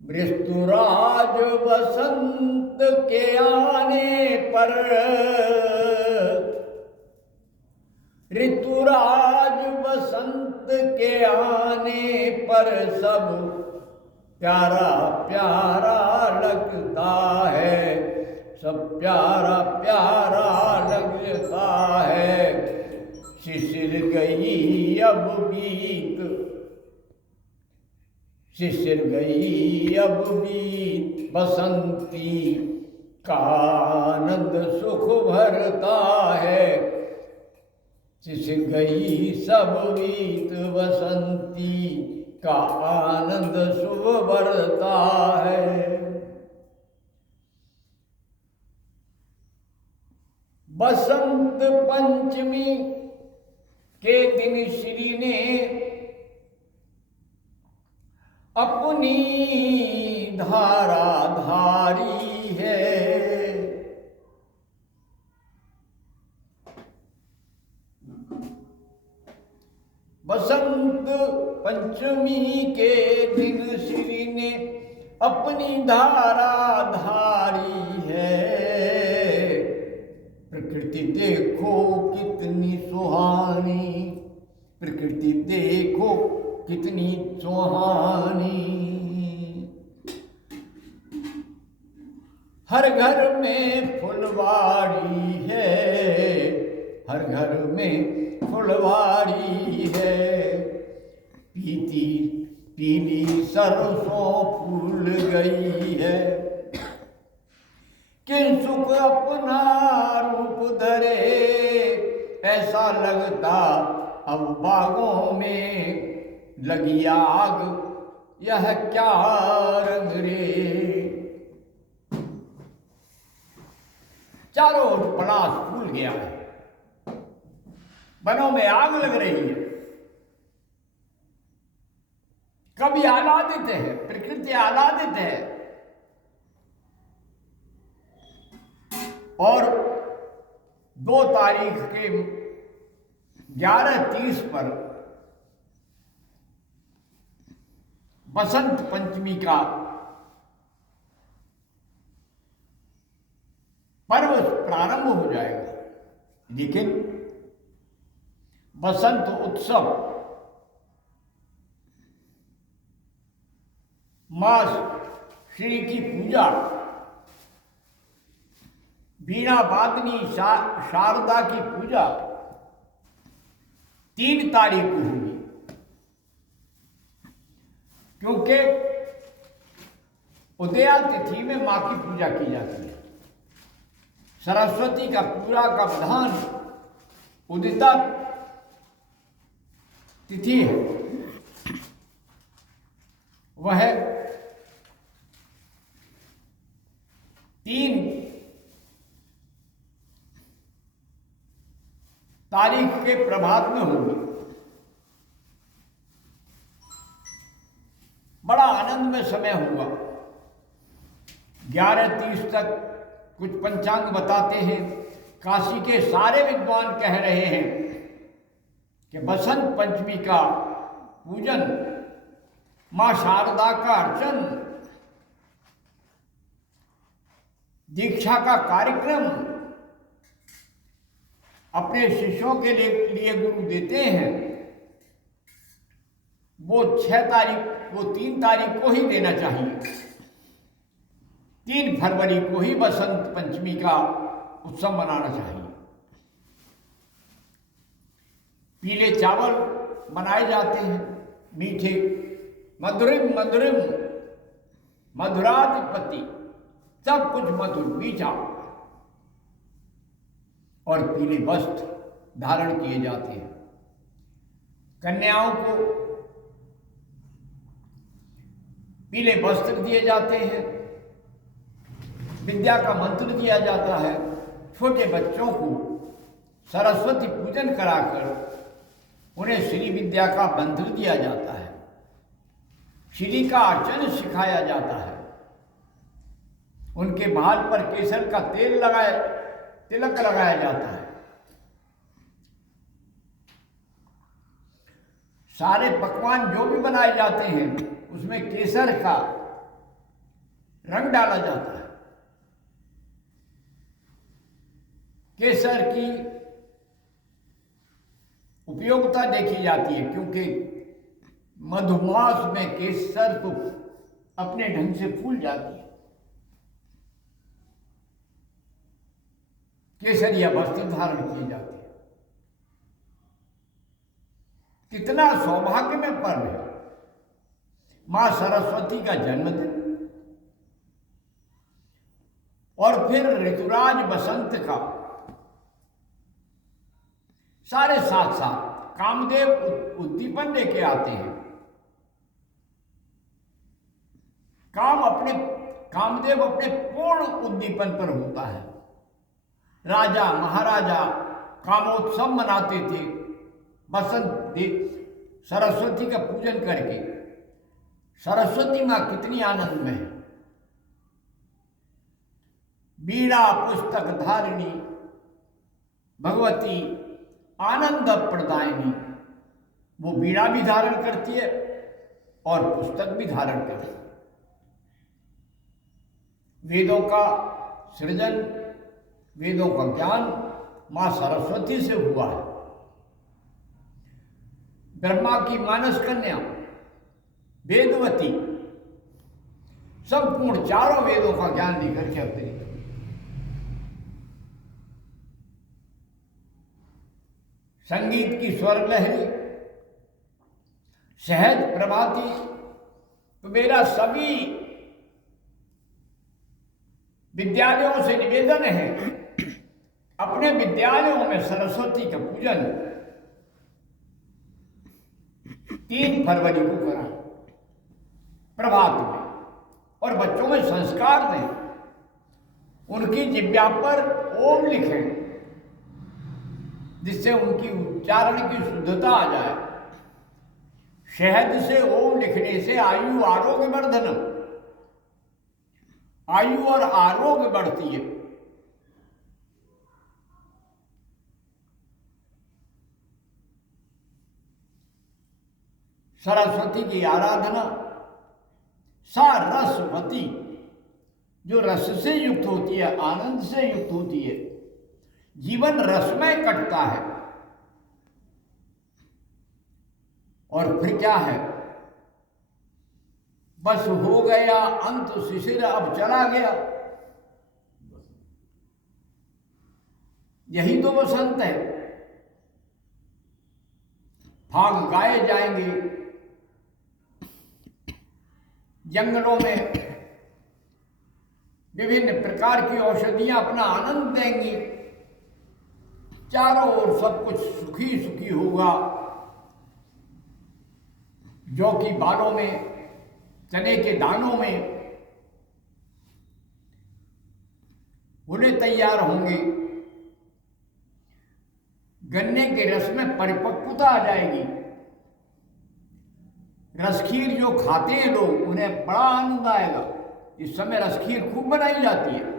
मृत्युराज बसंत के आने पर, ऋतुराज बसंत के आने पर सब प्यारा प्यारा लगता है, सब प्यारा प्यारा लगता है। शिशिर गई अब बीत, शिशिर गई अब बीत, बसंती का आनंद सुख भरता है। शिशिर गई सब बीत, बसंती का आनंद सुख भरता है। बसंत पंचमी के दिन श्री ने अपनी धारा धारी है। बसंत पंचमी के दिन श्री ने अपनी धारा धारी है। प्रकृति देखो कितनी सुहानी, प्रकृति देखो कितनी सुहानी। हर घर में फुलवारी है, हर घर में फुलवारी है। पीती पीली सरसों फूल गई है। किन सुख अपना रूप धरे, ऐसा लगता अब बागों में लगी आग, यह क्या रंग रे। चारों ओर पलाश फूल गया है, वनों में आग लग रही है। कभी आह्लादित है, प्रकृति आह्लादित है। और 2 तारीख के 11:30 पर बसंत पंचमी का पर्व प्रारंभ हो जाएगा। लेकिन बसंत उत्सव मां श्री की पूजा वीणा वादनी शारदा की पूजा 3 तारीख को होगी, क्योंकि उदया तिथि में मां की पूजा की जाती है। सरस्वती का पूरा का विधान उदिता तिथि है, वह 3 तारीख के प्रभात में होगी। बड़ा आनंदमय समय हुआ। 11:30 तक कुछ पंचांग बताते हैं। काशी के सारे विद्वान कह रहे हैं कि बसंत पंचमी का पूजन, मां शारदा का अर्चन, दीक्षा का कार्यक्रम अपने शिष्यों के लिए गुरु देते हैं, वो 3 तारीख को ही देना चाहिए। 3 फरवरी को ही बसंत पंचमी का उत्सव मनाना चाहिए। पीले चावल बनाए जाते हैं, मीठे, मधुरिम मधुरिम मधुराधिपति, सब कुछ मधुर मीठा। और पीले वस्त्र धारण किए जाते हैं। कन्याओं को पीले वस्त्र दिए जाते हैं, विद्या का मंत्र दिया जाता है। छोटे बच्चों को सरस्वती पूजन कराकर उन्हें श्री विद्या का मंत्र दिया जाता है। श्री का अर्चन सिखाया जाता है। उनके बाल पर केसर का तिलक लगाया जाता है। सारे पकवान जो भी बनाए जाते हैं उसमें केसर का रंग डाला जाता है। केसर की उपयोगिता देखी जाती है, क्योंकि मधुमास में केसर तो अपने ढंग से फूल जाती है। केसरिया वस्त्र धारण की जाती है। कितना सौभाग्य में पर्व है। मां सरस्वती का जन्मदिन और फिर ऋतुराज बसंत का सारे साथ साथ कामदेव उद्दीपन लेके आते हैं। कामदेव अपने पूर्ण उद्दीपन पर होता है। राजा महाराजा कामोत्सव मनाते थे बसंत सरस्वती का पूजन करके। सरस्वती माँ कितनी आनंद में है। बीड़ा पुस्तक धारिणी भगवती आनंद प्रदायिनी, वो बीड़ा भी धारण करती है और पुस्तक भी धारण करती है। वेदों का सृजन, वेदों का ज्ञान मां सरस्वती से हुआ है। ब्रह्मा की मानस कन्या वेदवती संपूर्ण चारों वेदों का ज्ञान लेकर के अवतरित। संगीत की स्वर लहरी सहज प्रभाती। तो मेरा सभी विद्यालयों से निवेदन है, अपने विद्यालयों में सरस्वती का पूजन 3 फरवरी को करा प्रभात में, और बच्चों में संस्कार दें। उनकी जिह्वा पर ओम लिखें, जिससे उनकी उच्चारण की शुद्धता आ जाए। शहद से ओम लिखने से आयु आरोग्य वर्धनम, आयु और आरोग्य बढ़ती है। सरस्वती की आराधना सा रसवती, जो रस से युक्त होती है, आनंद से युक्त होती है, जीवन रसमय कटता है। और फिर क्या है, बस हो गया अंत शिशिर, अब चला गया। यही तो बसंत है। फाग गाए जाएंगे, जंगलों में विभिन्न प्रकार की औषधियां अपना आनंद देंगी। चारों ओर सब कुछ सुखी सुखी होगा। जौ की बालों में, चने के दानों में उन्हें तैयार होंगे। गन्ने के रस में परिपक्वता आ जाएगी। रसखीर जो खाते हैं लोग, उन्हें बड़ा आनंद आएगा। इस समय रसखीर खूब बनाई जाती है।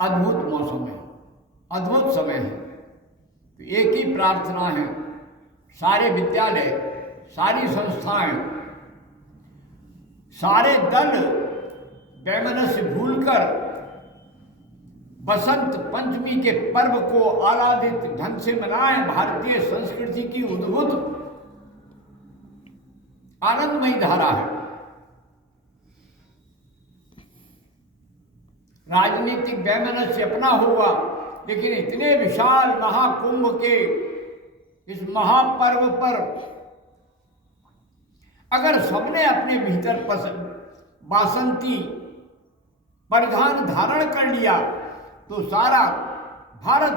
अद्भुत मौसम है, अद्भुत समय है। तो एक ही प्रार्थना है, सारे विद्यालय, सारी संस्थाएं, सारे दल वैमनस्य भूलकर बसंत पंचमी के पर्व को आराधित ढंग से मनाएं। भारतीय संस्कृति की उद्भुत आनंदमयी धारा है। राजनीतिक वैमनस्य अपना होगा, लेकिन इतने विशाल महाकुंभ के इस महापर्व पर अगर सबने अपने भीतर बासंती परिधान धारण कर लिया तो सारा भारत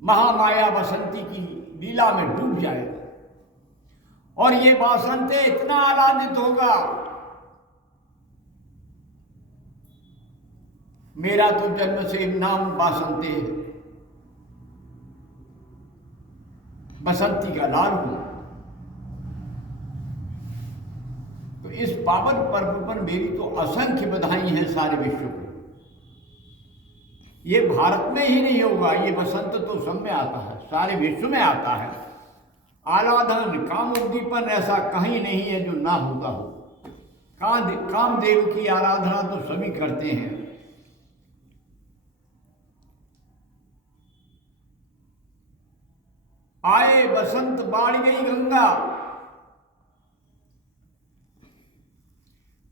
महामाया बसंती की लीला में डूब जाएगा। और ये बासंते इतना आनंदित होगा। मेरा तो जन्म से नाम बासंते है, बसंती का लाल हूं। तो इस पावन पर्व पर मेरी तो असंख्य बधाई है सारे विश्व को। ये भारत में ही नहीं होगा, ये बसंत तो सब में आता है, सारे विश्व में आता है। आराधन काम उद्दीपन ऐसा कहीं नहीं है जो ना होता हो। कामदेव की आराधना तो सभी करते हैं। आए बसंत बाढ़ गई गंगा,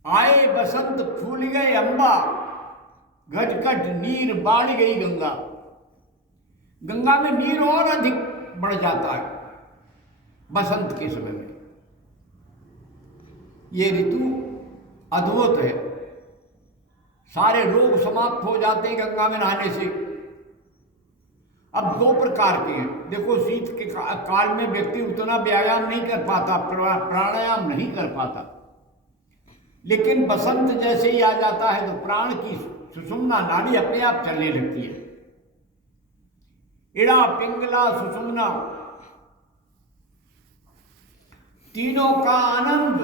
आए बसंत फूल गए अम्बा, घटघट नीर बाढ़ गई गंगा। गंगा में नीर और अधिक बढ़ जाता है बसंत के समय में। ये ऋतु अद्भुत है, सारे रोग समाप्त हो जाते हैं गंगा में नहाने से। अब दो प्रकार के हैं। देखो, शीत के काल में व्यक्ति उतना व्यायाम नहीं कर पाता, प्राणायाम नहीं कर पाता, लेकिन बसंत जैसे ही आ जाता है तो प्राण की सुषुम्ना नाड़ी अपने आप चलने लगती है। इड़ा पिंगला सुषुम्ना तीनों का आनंद।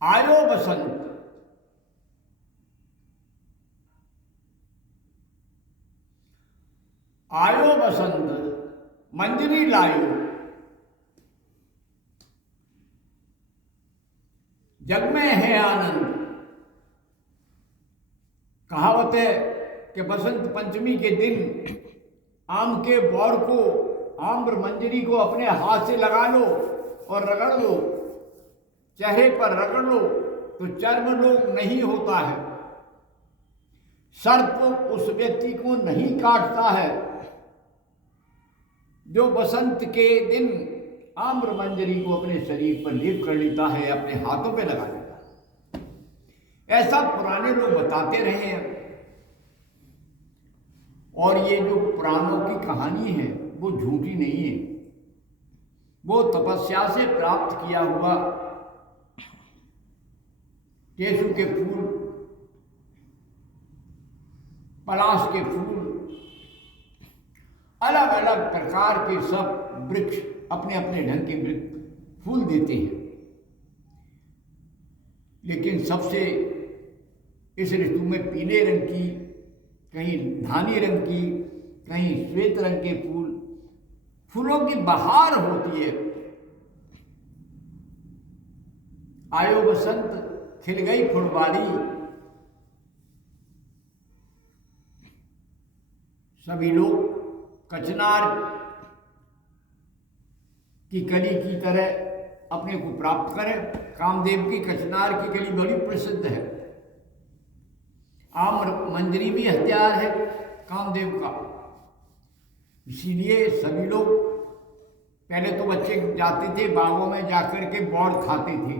आयो बसंत, आयो बसंत मंजरी लायो, जग में है आनंद। कहावत है कि बसंत पंचमी के दिन आम के बौर को, आम्र मंजरी को अपने हाथ से लगा लो और रगड़ लो, चेहरे पर रगड़ लो तो चर्म रोग नहीं होता है, सर्प उस व्यक्ति को नहीं काटता है जो बसंत के दिन आम्र मंजरी को अपने शरीर पर लेप कर लेता है, अपने हाथों पे लगा लेता है। ऐसा पुराने लोग बताते रहे हैं। और ये जो पुराणों की कहानी है वो झूठी नहीं है, वो तपस्या से प्राप्त किया हुआ केसु के फूल, पलाश के फूल, अलग अलग प्रकार के सब वृक्ष अपने अपने ढंग के वृक्ष फूल देते हैं। लेकिन सबसे इस ऋतु में पीले रंग की, कहीं धानी रंग की, कहीं श्वेत रंग के फूलों की बहार होती है। आयो बसंत खिल गई फुलवारी, सभी लोग कचनार की कली की तरह अपने को प्राप्त करें। कामदेव की कचनार की कली बड़ी प्रसिद्ध है। आम्र मंजरी भी हथियार है कामदेव का, इसीलिए सभी लोग, पहले तो बच्चे जाते थे बागों में, जाकर के बौर खाते थे,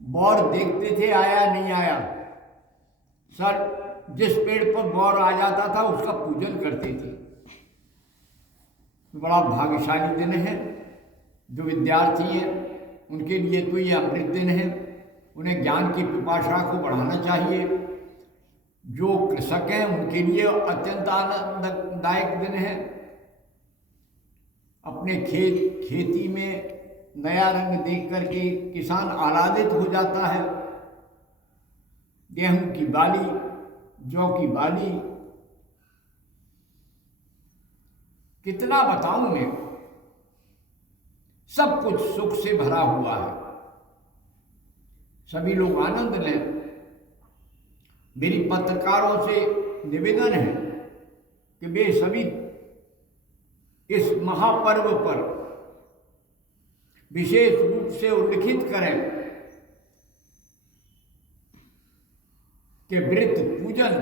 बौर देखते थे आया नहीं आया, सर जिस पेड़ पर बौर आ जाता था उसका पूजन करते थे। बड़ा भाग्यशाली दिन है। जो विद्यार्थी हैं उनके लिए तो ये अमृत दिन है, उन्हें ज्ञान की पिपाशा को बढ़ाना चाहिए। जो कृषक हैं उनके लिए अत्यंत आनंददायक दिन है। अपने खेती में नया रंग देख करके किसान आह्लादित हो जाता है। गेहूं की बाली, जौ की बाली, कितना बताऊं मैं, सब कुछ सुख से भरा हुआ है। सभी लोग आनंद लें। मेरी पत्रकारों से निवेदन है कि वे सभी इस महापर्व पर विशेष रूप से उल्लिखित करें कि वृत्त पूजन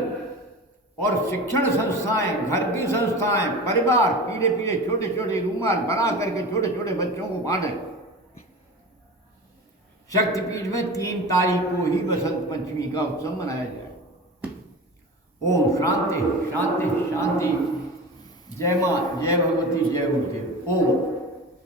और शिक्षण संस्थाएं, घर की संस्थाएं, परिवार पीले पीले छोटे छोटे रूमाल बना करके छोटे छोटे बच्चों को बांटें। शक्तिपीठ में 3 तारीख को ही बसंत पंचमी का उत्सव मनाया जाए। ओम शांति शांति शांति। जय मां, जय भगवती, जय गुरुदेव। ओम।